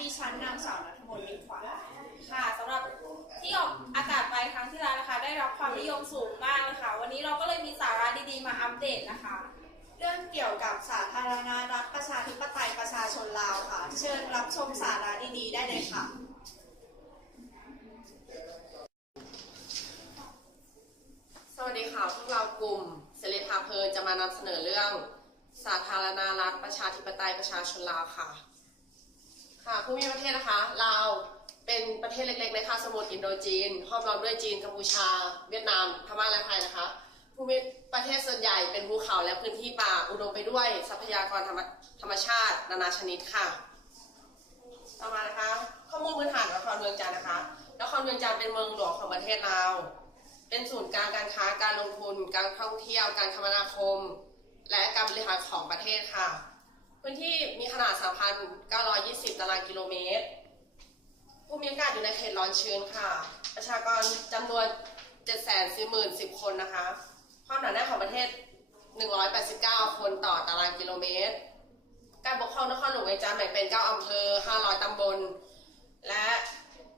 ดิฉันนางสาวนัทมนต์ลิขวัค่ะสำหรับที่ออกอากาศไปครั้งที่แล้วนะคะ ได้รับความนิยมสูงมากเลยค่ะ วันนี้เราก็เลยมีสาระดีๆมาอัปเดตนะคะ เรื่องเกี่ยวกับสาธารณรัฐประชาธิปไตยประชาชนลาวค่ะ เชิญรับชมสาระดีๆ ได้เลยค่ะสวัสดีค่ะพวกเรากลุ่มเสรีพาเพลจะมานำเสนอเรื่อง สาธารณรัฐประชาธิปไตยประชาชนลาวค่ะ ค่ะผู้มีประเทศนะคะลาวเป็นประเทศเล็กๆในคาสมุทรอินโดจีนห้อมล้อมด้วยจีนกัมพูชา เวียดนามพม่าและไทยนะคะภูมิประเทศส่วนใหญ่เป็นภูเขาและพื้นที่ป่าอุดมไปด้วยทรัพยากรธรรมธรรมชาติ นานาชนิดค่ะ ต่อมานะคะ ข้อมูลพื้นฐานนครเมืองจันทร์นะคะนครเมืองจันทร์เป็นเมืองหลวงของประเทศลาวเป็นศูนย์กลางการค้าการลงทุน การท่องเที่ยวการคมนาคม และการบริหารของประเทศค่ะ พื้นที่มีขนาด 3,920 ตารางกิโลเมตรภูมิอากาศอยู่ในเขตร้อนชื้นค่ะ ประชากรจำนวน 740,010 คนนะคะ ความหนาแน่นของประเทศ 189 คนต่อตารางกิโลเมตร การปกครองนครหลวงเวียงจันทร์แบ่งเป็น 9 อำเภอ 500 ตำบล และ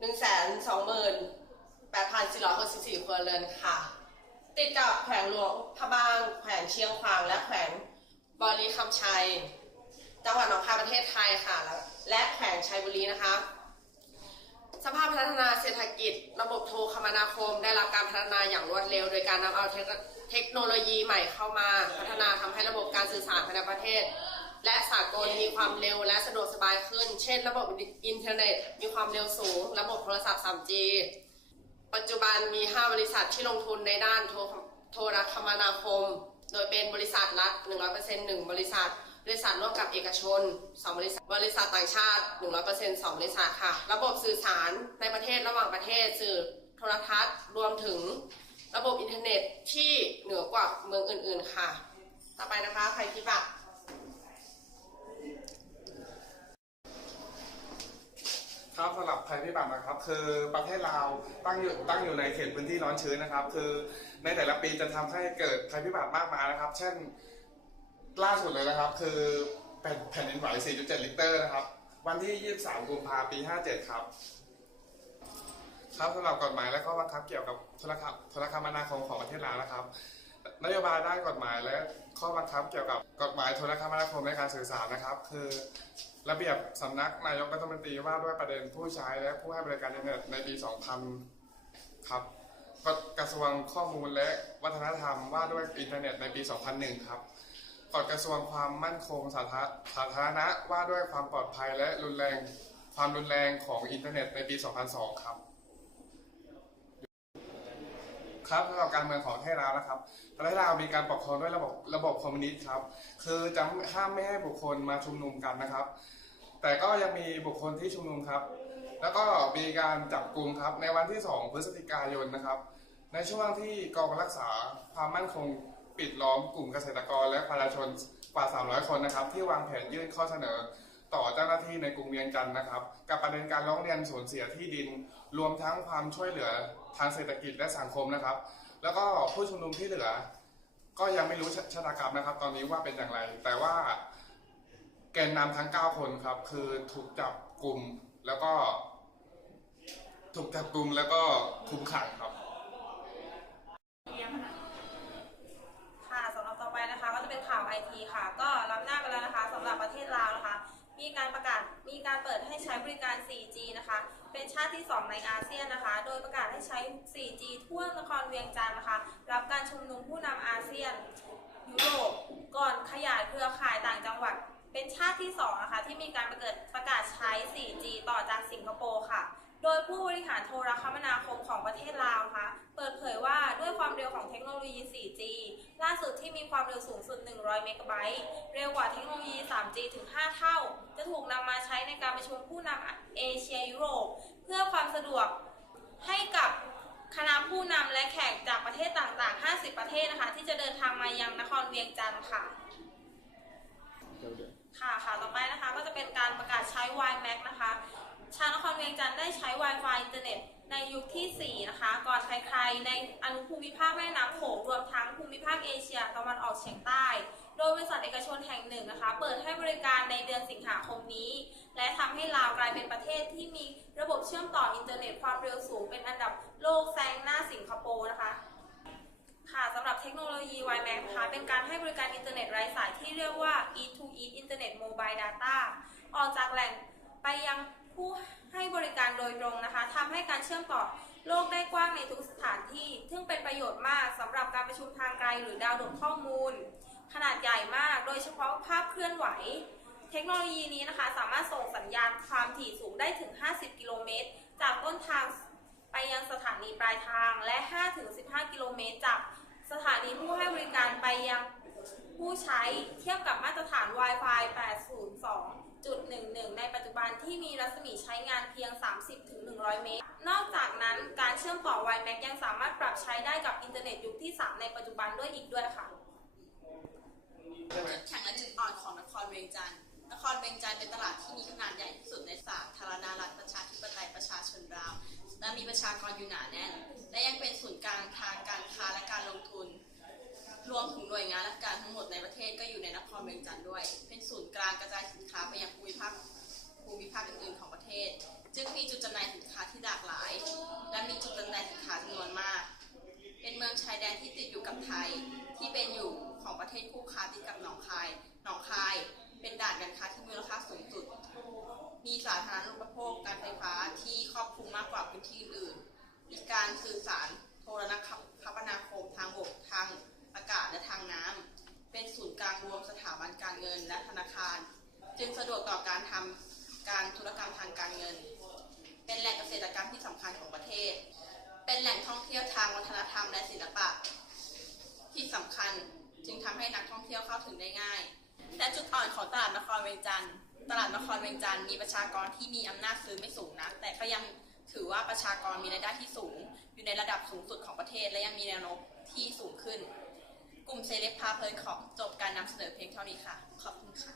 128,464 ครัวเรือนค่ะ ติดกับแขวงหลวงพะบาง แขวงเชียงขวาง และแขวงบริคำชัย จังหวัดหนองคายประเทศไทยค่ะ และแขวงชัยบุรีนะคะ สภาพพัฒนาเศรษฐกิจ ระบบโทรคมนาคม ได้รับการพัฒนาอย่างรวดเร็ว โดยการนำเอาเทคเทคโนโลยีใหม่เข้ามา พัฒนาทำให้ระบบการสื่อสารภายในประเทศ และสากลมีความเร็วและสะดวกสบายขึ้น เช่น ระบบอินเทอร์เน็ต มีความเร็วสูง ระบบโทรศัพท์ 3G ปัจจุบันมี 5 บริษัทที่ลงทุนในด้านโทรโทรคมนาคม โดยเป็นบริษัทรัฐ 100% 1 บริษัท บริษัทร่วมกับเอกชน2บริษัท บริษัทต่างชาติ 100% 2 บริษัทค่ะ ระบบสื่อสารในประเทศระหว่างประเทศสื่อโทรทัศน์ รวมถึงระบบอินเทอร์เน็ตที่เหนือกว่าเมืองอื่น ๆ ค่ะ ต่อไปนะคะภัยพิบัติครับสำหรับภัยพิบัตินะครับ คือประเทศลาวตั้งอยู่ตั้งอยู่ในเขตพื้นที่ร้อนชื้นนะครับ คือในแต่ละปีจะทำให้เกิดภัยพิบัติมากมายนะครับ เช่น ล่าสุดเลยนะครับ คือแผ่นแผ่นดินไหว 4.7 ลิกเตอร์นะครับ วันที่ 23 กุมภาพันธ์ ปี 57 ครับ ครับสำหรับกฎหมายและข้อบังคับเกี่ยวกับโทรคมโทรคมนาคมของประเทศลาวนะครับ นโยบายด้านกฎหมายและข้อบังคับเกี่ยวกับกฎหมายโทรคมนาคมและการสื่อสารนะครับ คือระเบียบสำนักนายกรัฐมนตรีว่าด้วยประเด็นผู้ใช้และผู้ให้บริการอินเทอร์เน็ตในปี 2000 ครับกระทรวงข้อมูลและวัฒนธรรมว่าด้วยอินเทอร์เน็ตในปี 2001 ครับ กฎกระทรวงความมั่นคงสาธารสาธารณะว่าด้วยความปลอดภัยและรุนแรงความรุนแรงของอินเทอร์เน็ตในปี 2002 ครับ ครับสำหรับการเมืองของประเทศลาวนะครับประเทศลาวมีการปกครองด้วยระบบระบบคอมมิวนิสต์ครับ คือจะห้ามไม่ให้บุคคลมาชุมนุมกันนะครับ แต่ก็ยังมีบุคคลที่ชุมนุมครับ แล้วก็มีการจับกลุ่มครับในวันที่ 2 พฤศจิกายนนะครับ ในช่วงที่กองรักษาความมั่นคง ปิดล้อมกลุ่มเกษตรกรและประชาชนกว่า 300 คนนะครับ ที่วางแผนยื่นข้อเสนอต่อเจ้าหน้าที่ในกรุงเวียงจันทร์นะครับ กับประเด็นการร้องเรียนสูญเสียที่ดิน รวมทั้งความช่วยเหลือทางเศรษฐกิจและสังคมนะครับ แล้วก็ผู้ชุมนุมที่เหลือ ก็ยังไม่รู้ชชะตากรรมนะครับ ตอนนี้ว่าเป็นอย่างไร แต่ว่าแกนนำทั้ง 9 คนครับ คือถูกจับกลุ่มแล้วก็ ถูกจับกลุ่มแล้วก็คุมขังครับ ค่ะสำหรับต่อไปนะคะก็จะเป็นข่าวไอทีค่ะ ก็รับหน้าไปแล้วนะคะสำหรับประเทศลาวนะคะ มีการประกาศมีการเปิดให้ใช้บริการ 4G นะคะ เป็นชาติที่ 2 ในอาเซียนนะคะ โดยประกาศให้ใช้ 4G ทั่วนครเวียงจันทร์นะคะ รับการชุมนุมผู้นำอาเซียนยุโรปก่อนขยายเครือข่ายต่างจังหวัด เป็นชาติที่2นะคะที่มีการประกาศประกาศใช้ 4G ต่อจากสิงคโปร์ค่ะ โดยผู้บริหารโทรคมนาคมของประเทศลาว มีความเร็วสูงสุด 100 เมกะไบต์ เร็วกว่าเทคโนโลยี 3G ถึง 5 เท่า จะถูกนำมาใช้ในการประชุมผู้นำเอเชียยุโรป เพื่อความสะดวกให้กับคณะผู้นำและแขกจากประเทศต่างๆ 50 ประเทศนะคะ ที่จะเดินทางมายังนครเวียงจันทร์ค่ะค่ะค่ะ ต่อไปนะคะก็จะเป็นการประกาศใช้ WiMax นะคะ ชาวนครเวียงจันทร์ได้ใช้ Wi-Fi อินเทอร์เน็ต ในยุคที่ 4 นะคะ ก่อนใครๆ ในอนุภูมิภาคแม่น้ำโขงรวมทั้งภูมิภาคเอเชียตะวันออกเฉียงใต้ โดยบริษัทเอกชนแห่งหนึ่งนะคะ เปิดให้บริการในเดือนสิงหาคมนี้ และทำให้ลาวกลายเป็นประเทศที่มีระบบเชื่อมต่ออินเทอร์เน็ตความเร็วสูงเป็นอันดับโลกแซงหน้าสิงคโปร์นะคะ ค่ะสำหรับเทคโนโลยี WiMAX นะคะ เป็นการให้บริการอินเทอร์เน็ตไร้สายที่เรียกว่า E2E Internet Mobile Data ออกจากแหล่งไปยังผู้ ให้การเชื่อมต่อโลกได้กว้างในทุกสถานที่ ซึ่งเป็นประโยชน์มากสำหรับการประชุมทางไกลหรือดาวน์โหลดข้อมูล ขนาดใหญ่มาก โดยเฉพาะภาพเคลื่อนไหว เทคโนโลยีนี้นะคะสามารถส่งสัญญาณความถี่สูงได้ถึง 50 กิโลเมตร จากต้นทางไปยังสถานีปลายทางและ 5-15 กิโลเมตรจากสถานีผู้ให้บริการไปยังผู้ใช้เทียบกับมาตรฐาน Wi-Fi 802.11 ในปัจจุบันที่มีรัศมีใช้งานเพียง 30-100 เมตร นอกจากนั้นการเชื่อมต่อ WiMAX ยังสามารถปรับใช้ได้กับอินเทอร์เน็ตยุคที่ 3 ในปัจจุบันด้วยอีกด้วยค่ะจุดแข็งและจุดอ่อนของนครเวียงจันทร์ นครเวียงจันทร์เป็นตลาดที่มีขนาดใหญ่ที่สุดในสาธารณรัฐประชาธิปไตยประชาชนลาว และมีประชากรอยู่หนาแน่น และยังเป็นศูนย์กลางทางการค้าและการลงทุน รวมถึงหน่วยงานราชการทั้งหมดในประเทศก็อยู่ในนครเวียงจันทร์ด้วย เป็นศูนย์กลางกระจายสินค้าไปยังภูมิภาคภูมิภาคอื่นๆของประเทศ จึงมีจุดจำหน่ายสินค้าที่หลากหลาย และมีจุดจำหน่ายสินค้าจำนวนมาก เป็นเมืองชายแดนที่ติดอยู่กับไทย ที่เป็นอยู่ของประเทศคู่ค้าติดกับหนองคาย หนองคาย เป็นด่านการค้าที่มีมูลค่าสูงสุด มีสาธารณูปโภคการไฟฟ้าที่ครอบคลุมมากกว่าพื้นที่อื่น มีการสื่อสารโทรคมนาคมทางบกทางอากาศ และทางน้ำเป็นศูนย์กลางรวมสถาบันการเงินและธนาคาร จึงสะดวกต่อการทำการธุรกรรมทางการเงิน เป็นแหล่งเกษตรกรรมที่สำคัญของประเทศ เป็นแหล่งท่องเที่ยวทางวัฒนธรรมและศิลปะ ที่สำคัญจึงทำให้นักท่องเที่ยวเข้าถึงได้ง่าย และจุดอ่อนของตลาดนครเวียงจันทร์ตลาดนครเวียงจันทร์มีประชากรที่มีอำนาจซื้อไม่สูงนักแต่ก็ยังถือว่าประชากรมีรายได้ที่สูง อยู่ในระดับสูงสุดของประเทศ และยังมีแนวโน้มที่สูงขึ้น กลุ่มเซเลบพาเพลินขอจบการนำเสนอเพียงเท่านี้ค่ะ ขอบคุณค่ะ